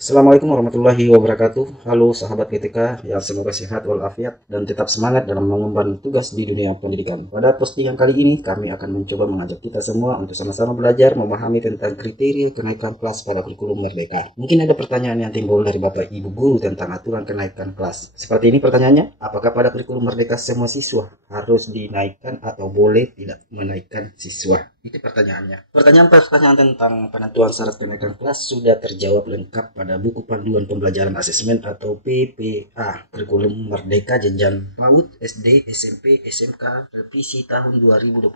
Assalamualaikum warahmatullahi wabarakatuh. Halo sahabat GTK, ya semoga sehat walafiat dan tetap semangat dalam mengemban tugas di dunia pendidikan. Pada postingan kali ini kami akan mencoba mengajak kita semua untuk sama-sama belajar memahami tentang kriteria kenaikan kelas pada kurikulum Merdeka. Mungkin ada pertanyaan yang timbul dari Bapak Ibu guru tentang aturan kenaikan kelas. Seperti ini pertanyaannya, apakah pada kurikulum Merdeka semua siswa harus dinaikkan atau boleh tidak menaikkan siswa? Itu pertanyaannya. Pertanyaan tentang penentuan syarat kenaikan kelas sudah terjawab lengkap pada buku panduan pembelajaran asesmen atau PPA kurikulum Merdeka jenjang PAUD, SD, SMP, SMK revisi tahun 2022.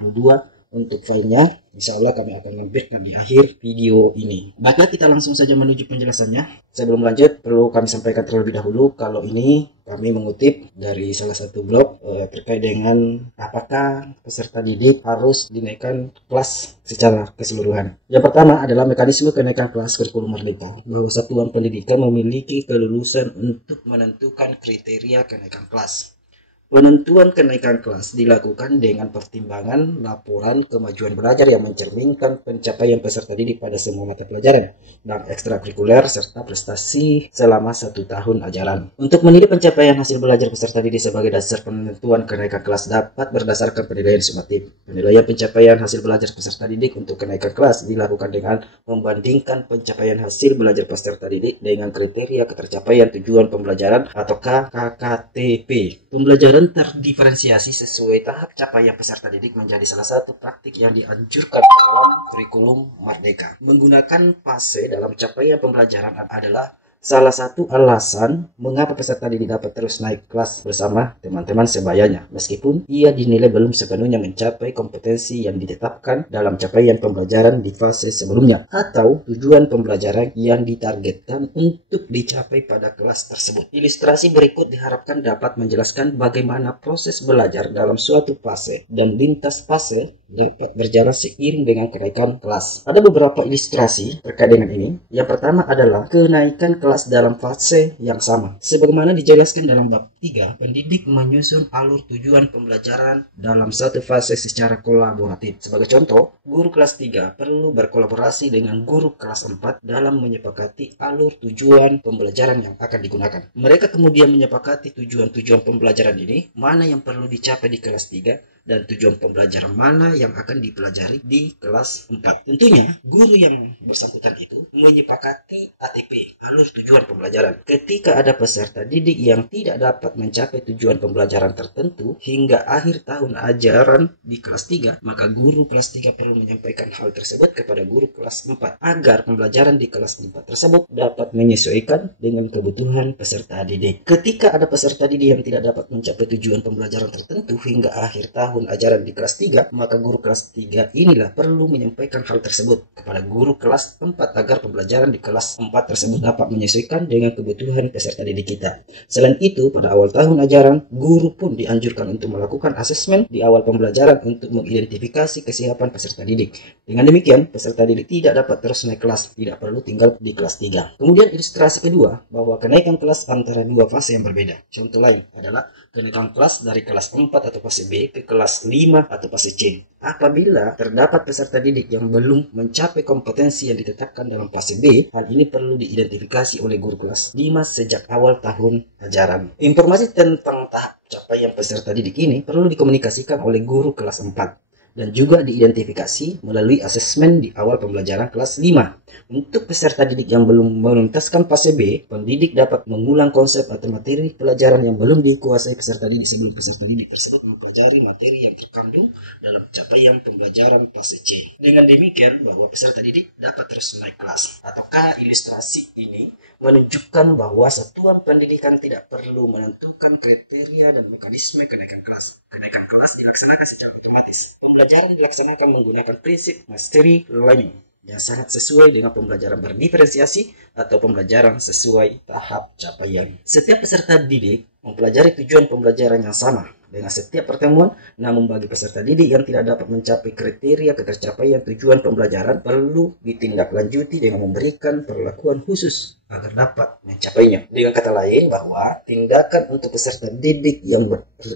Untuk filenya, insya Allah kami akan lampirkan di akhir video ini. Baiklah, kita langsung saja menuju penjelasannya. Sebelum lanjut, perlu kami sampaikan terlebih dahulu kalau ini kami mengutip dari salah satu blog terkait dengan apakah peserta didik harus dinaikkan kelas secara keseluruhan. Yang pertama adalah mekanisme kenaikan kelas kurikulum Merdeka, bahwa satuan pendidikan memiliki kelulusan untuk menentukan kriteria kenaikan kelas. Penentuan kenaikan kelas dilakukan dengan pertimbangan laporan kemajuan belajar yang mencerminkan pencapaian peserta didik pada semua mata pelajaran dan ekstrakurikuler serta prestasi selama 1 tahun ajaran. Untuk menilai pencapaian hasil belajar peserta didik sebagai dasar penentuan kenaikan kelas dapat berdasarkan penilaian sumatif. Penilaian pencapaian hasil belajar peserta didik untuk kenaikan kelas dilakukan dengan membandingkan pencapaian hasil belajar peserta didik dengan kriteria ketercapaian tujuan pembelajaran atau KKTP. Pembelajaran terdiferensiasi sesuai tahap capaian peserta didik menjadi salah satu praktik yang dianjurkan dalam kurikulum Merdeka. Menggunakan fase dalam capaian pembelajaran adalah salah satu alasan mengapa peserta didik dapat terus naik kelas bersama teman-teman sebayanya, meskipun ia dinilai belum sepenuhnya mencapai kompetensi yang ditetapkan dalam capaian pembelajaran di fase sebelumnya, atau tujuan pembelajaran yang ditargetkan untuk dicapai pada kelas tersebut. Ilustrasi berikut diharapkan dapat menjelaskan bagaimana proses belajar dalam suatu fase dan lintas fase dapat berjalan seiring dengan kenaikan kelas. Ada beberapa ilustrasi terkait dengan ini. Yang pertama adalah kenaikan kelas dalam fase yang sama. Sebagaimana dijelaskan dalam bab 3, pendidik menyusun alur tujuan pembelajaran dalam satu fase secara kolaboratif. Sebagai contoh, guru kelas 3 perlu berkolaborasi dengan guru kelas 4 dalam menyepakati alur tujuan pembelajaran yang akan digunakan. Mereka kemudian menyepakati tujuan-tujuan pembelajaran ini, mana yang perlu dicapai di kelas 3 dan tujuan pembelajaran mana yang akan dipelajari di kelas 4. Tentunya, guru yang bersangkutan itu menyepakati ATP, alur tujuan pembelajaran. Ketika ada peserta didik yang tidak dapat mencapai tujuan pembelajaran tertentu hingga akhir tahun ajaran di kelas 3, maka guru kelas 3 perlu menyampaikan hal tersebut kepada guru kelas 4 agar pembelajaran di kelas 4 tersebut dapat menyesuaikan dengan kebutuhan peserta didik. Ketika ada peserta didik yang tidak dapat mencapai tujuan pembelajaran tertentu hingga akhir tahun ajaran di kelas 3, maka guru kelas 3 inilah perlu menyampaikan hal tersebut kepada guru kelas 4 agar pembelajaran di kelas 4 tersebut dapat menyesuaikan dengan kebutuhan peserta didik kita. Selain itu, pada awal tahun ajaran, guru pun dianjurkan untuk melakukan asesmen di awal pembelajaran untuk mengidentifikasi kesiapan peserta didik. Dengan demikian, peserta didik tidak dapat terus naik kelas, tidak perlu tinggal di kelas 3. Kemudian ilustrasi kedua, bahwa kenaikan kelas antara dua fase yang berbeda. Contoh lain adalah kenaikan kelas dari kelas 4 atau fase B ke kelas 5 atau fase C. Apabila terdapat peserta didik yang belum mencapai kompetensi yang ditetapkan dalam fase B, hal ini perlu diidentifikasi oleh guru kelas 5 sejak awal tahun ajaran. Informasi tentang tahap capaian peserta didik ini perlu dikomunikasikan oleh guru kelas 4 dan juga diidentifikasi melalui asesmen di awal pembelajaran kelas 5. Untuk peserta didik yang belum menuntaskan fase B, pendidik dapat mengulang konsep atau materi pelajaran yang belum dikuasai peserta didik sebelum peserta didik tersebut mempelajari materi yang terkandung dalam capaian pembelajaran fase C. Dengan demikian, bahwa peserta didik dapat terus naik kelas. Ataukah ilustrasi ini menunjukkan bahwa satuan pendidikan tidak perlu menentukan kriteria dan mekanisme kenaikan kelas. Kenaikan kelas dilaksanakan secara otomatis. Pembelajaran dilaksanakan menggunakan prinsip mastery learning yang sangat sesuai dengan pembelajaran berdiferensiasi atau pembelajaran sesuai tahap capaian. Setiap peserta didik mempelajari tujuan pembelajaran yang sama dengan setiap pertemuan, namun bagi peserta didik yang tidak dapat mencapai kriteria ketercapaian tujuan pembelajaran perlu ditindaklanjuti dengan memberikan perlakuan khusus agar dapat mencapainya. Dengan kata lain bahwa tindakan untuk peserta didik yang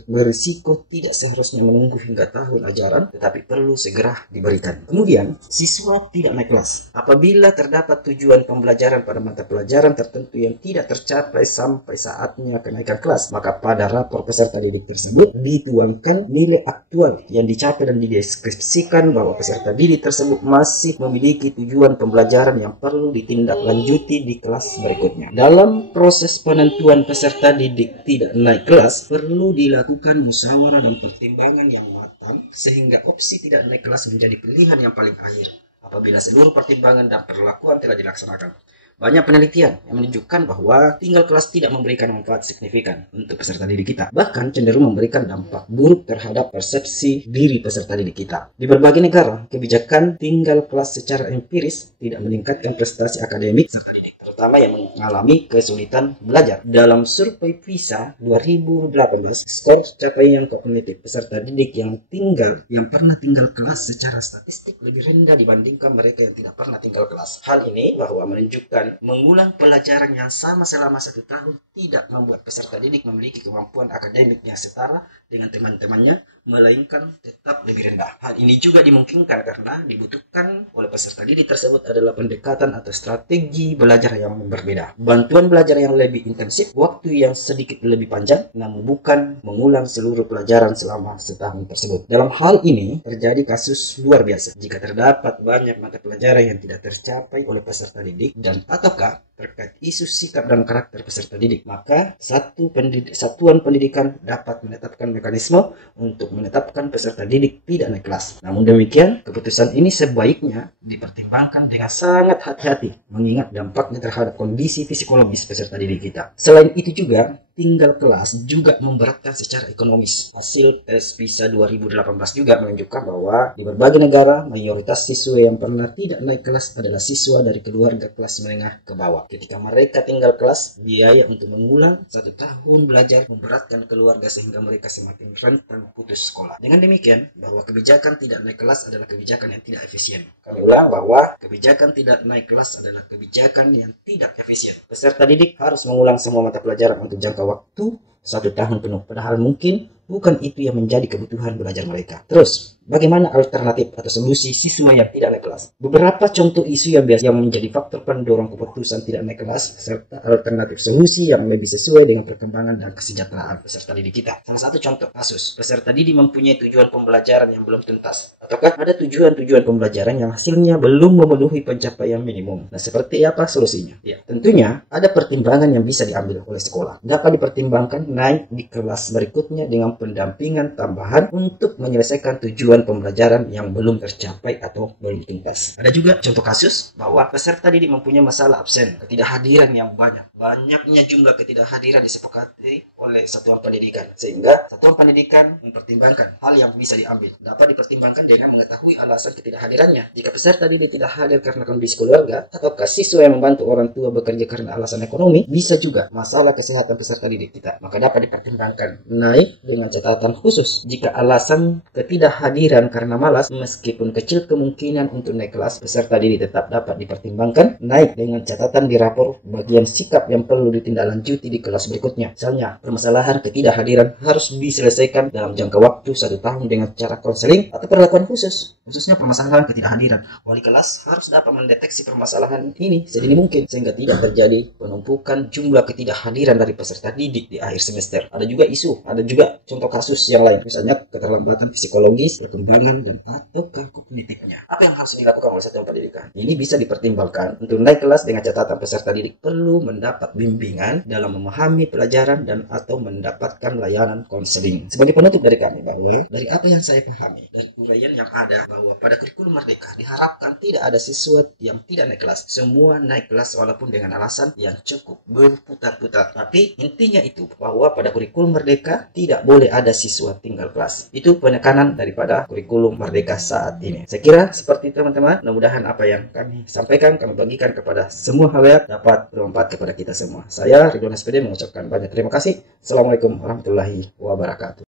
berisiko tidak seharusnya menunggu hingga tahun ajaran, tetapi perlu segera diberikan. Kemudian, siswa tidak naik kelas. Apabila terdapat tujuan pembelajaran pada mata pelajaran tertentu yang tidak tercapai sampai saatnya kenaikan kelas, maka pada rapor peserta didik tersebut dituangkan nilai aktual yang dicapai dan dideskripsikan bahwa peserta didik tersebut masih memiliki tujuan pembelajaran yang perlu ditindaklanjuti di kelas berikutnya. Dalam proses penentuan peserta didik tidak naik kelas, perlu dilakukan musyawarah dan pertimbangan yang matang sehingga opsi tidak naik kelas menjadi pilihan yang paling akhir apabila seluruh pertimbangan dan perlakuan telah dilaksanakan. Banyak penelitian yang menunjukkan bahwa tinggal kelas tidak memberikan manfaat signifikan untuk peserta didik kita, bahkan cenderung memberikan dampak buruk terhadap persepsi diri peserta didik kita. Di berbagai negara, kebijakan tinggal kelas secara empiris tidak meningkatkan prestasi akademik peserta didik, terutama yang mengalami kesulitan belajar. Dalam survei PISA 2018, skor capaian kognitif peserta didik yang pernah tinggal kelas secara statistik lebih rendah dibandingkan mereka yang tidak pernah tinggal kelas. Hal ini bahwa menunjukkan mengulang pelajaran yang sama selama 1 tahun tidak membuat peserta didik memiliki kemampuan akademik yang setara dengan teman-temannya, melainkan tetap lebih rendah. Hal ini juga dimungkinkan karena dibutuhkan oleh peserta didik tersebut adalah pendekatan atau strategi belajar yang berbeda. Bantuan belajar yang lebih intensif, waktu yang sedikit lebih panjang, namun bukan mengulang seluruh pelajaran selama setahun tersebut. Dalam hal ini, terjadi kasus luar biasa jika terdapat banyak mata pelajaran yang tidak tercapai oleh peserta didik dan ataukah terkait isu sikap dan karakter peserta didik, maka satuan pendidikan dapat menetapkan mekanisme untuk menetapkan peserta didik tidak naik kelas. Namun demikian, keputusan ini sebaiknya dipertimbangkan dengan sangat hati-hati mengingat dampaknya terhadap kondisi psikologis peserta didik kita. Selain itu juga, tinggal kelas juga memberatkan secara ekonomis. Hasil tes PISA 2018 juga menunjukkan bahwa di berbagai negara, mayoritas siswa yang pernah tidak naik kelas adalah siswa dari keluarga kelas menengah ke bawah. Ketika mereka tinggal kelas, biaya untuk mengulang 1 tahun belajar memberatkan keluarga sehingga mereka semakin rentan putus sekolah. Dengan demikian, bahwa kebijakan tidak naik kelas adalah kebijakan yang tidak efisien. Kami ulang bahwa kebijakan tidak naik kelas adalah kebijakan yang tidak efisien. Peserta didik harus mengulang semua mata pelajaran untuk jangka waktu 1 tahun penuh, padahal mungkin bukan itu yang menjadi kebutuhan belajar mereka. Terus, bagaimana alternatif atau solusi siswa yang tidak naik kelas? Beberapa contoh isu yang biasa yang menjadi faktor pendorong keputusan tidak naik kelas, serta alternatif solusi yang lebih sesuai dengan perkembangan dan kesejahteraan peserta didik kita. Salah satu contoh kasus, peserta didik mempunyai tujuan pembelajaran yang belum tuntas. Ataukah ada tujuan-tujuan pembelajaran yang hasilnya belum memenuhi pencapaian minimum? Nah, seperti apa solusinya? Ya, tentunya ada pertimbangan yang bisa diambil oleh sekolah. Dapat dipertimbangkan naik di kelas berikutnya dengan pendampingan tambahan untuk menyelesaikan tujuan pembelajaran yang belum tercapai atau belum tuntas. Ada juga contoh kasus bahwa peserta didik mempunyai masalah absen, ketidakhadiran yang banyak. Banyaknya jumlah ketidakhadiran disepakati oleh satuan pendidikan, sehingga satuan pendidikan mempertimbangkan hal yang bisa diambil. Dapat dipertimbangkan dengan mengetahui alasan ketidakhadirannya. Jika peserta didik tidak hadir karena kondisi keluarga, atau siswa yang membantu orang tua bekerja karena alasan ekonomi, bisa juga masalah kesehatan peserta didik kita. Maka dapat dipertimbangkan naik dengan catatan khusus. Jika alasan ketidakhadiran karena malas, meskipun kecil kemungkinan untuk naik kelas, peserta didik tetap dapat dipertimbangkan naik dengan catatan di rapor bagian sikap yang perlu ditindaklanjuti di kelas berikutnya. Misalnya, permasalahan ketidakhadiran harus diselesaikan dalam jangka waktu 1 tahun dengan cara konseling atau perlakuan khusus. Khususnya permasalahan ketidakhadiran. Wali kelas harus dapat mendeteksi permasalahan ini sedini mungkin sehingga tidak terjadi penumpukan jumlah ketidakhadiran dari peserta didik di akhir semester. Ada juga contoh kasus yang lain, misalnya keterlambatan psikologis, perkembangan, dan atau kognitifnya. Apa yang harus dilakukan oleh satuan pendidikan? Ini bisa dipertimbangkan untuk naik kelas dengan catatan peserta didik perlu mendapat bimbingan dalam memahami pelajaran dan atau mendapatkan layanan konseling. Sebagai penutup dari kami bahwa dari apa yang saya pahami dari uraian yang ada bahwa pada kurikulum Merdeka diharapkan tidak ada siswa yang tidak naik kelas. Semua naik kelas walaupun dengan alasan yang cukup berputar-putar. Tapi intinya itu bahwa pada kurikulum Merdeka tidak boleh ada siswa tinggal kelas. Itu penekanan daripada kurikulum Merdeka saat ini. Saya kira seperti itu teman-teman. Mudah-mudahan apa yang kami sampaikan, kami bagikan kepada semua halayak dapat bermanfaat kepada kita semua. Saya Ridwan SPD mengucapkan banyak terima kasih. Assalamualaikum warahmatullahi wabarakatuh.